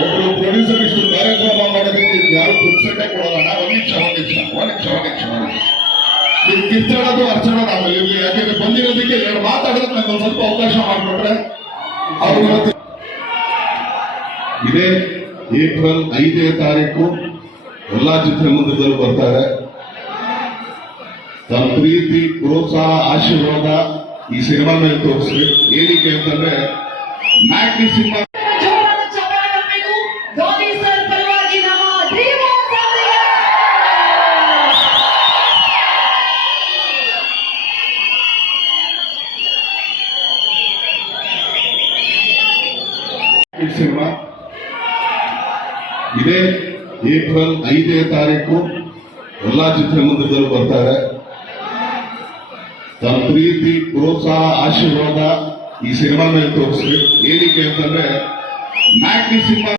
ಒಬ್ರು ಪ್ರೊಡ್ಯೂಸರ್ ಕಾರ್ಯಕ್ರಮ ಮಾಡೋದಕ್ಕೆ ಯಾರು ಪುಕ್ಸಟ್ಟೆ ಕೊಡೋಲ್ಲ. ಒಂದ್ ನಿಮಿಷ ಒಂದ್ ನಿಮಿಷ ಒಂದ್ ನಿಮಿಷ ಒಂದ್ ನಿಮಿಷ ಯಾಕಂದ್ರೆ ಬಂದಿರೋದಕ್ಕೆ ಎರಡು ನಂಗೆ ಒಂದು ಸ್ವಲ್ಪ ಅವಕಾಶ ಮಾಡಿಕೊಟ್ರೆ ಅವ್ರು ಇದೇ ಏಪ್ರಿಲ್ ಐದನೇ ತಾರೀಕು. ಎಲ್ಲಾ ಚಿತ್ರಮಂದಿರದಲ್ಲೂ ಬರ್ತಾರೆ. ತಮ್ಮ ಪ್ರೀತಿ ಪ್ರೋತ್ಸಾಹ ಆಶೀರ್ವಾದ ಈ ಸಿನಿಮಾ ಮೇಲೆ ತೋರಿಸ್ರಿ. ಏನಕ್ಕೆ ಅಂತಂದ್ರೆ ಮ್ಯಾಗ್ನಿ ಸಿನಿಮಾ ಸಿನಿಮಾ ಇದೇ ಏಪ್ರಿಲ್ ಐದನೇ ತಾರೀಕು. ಎಲ್ಲಾ ಚಿತ್ರಮಂದಿರದಲ್ಲೂ ಬರ್ತಾರೆ. ತಮ್ಮ ಪ್ರೀತಿ ಪ್ರೋತ್ಸಾಹ ಆಶೀರ್ವಾದ ಈ ಸಿನಿಮಾ ಮೇಲೆ ತೋರಿಸ್ರಿ ಏನಕ್ಕೆ ಅಂತಂದ್ರೆ ಮ್ಯಾಗ್ನಿ ಸಿನಿಮಾ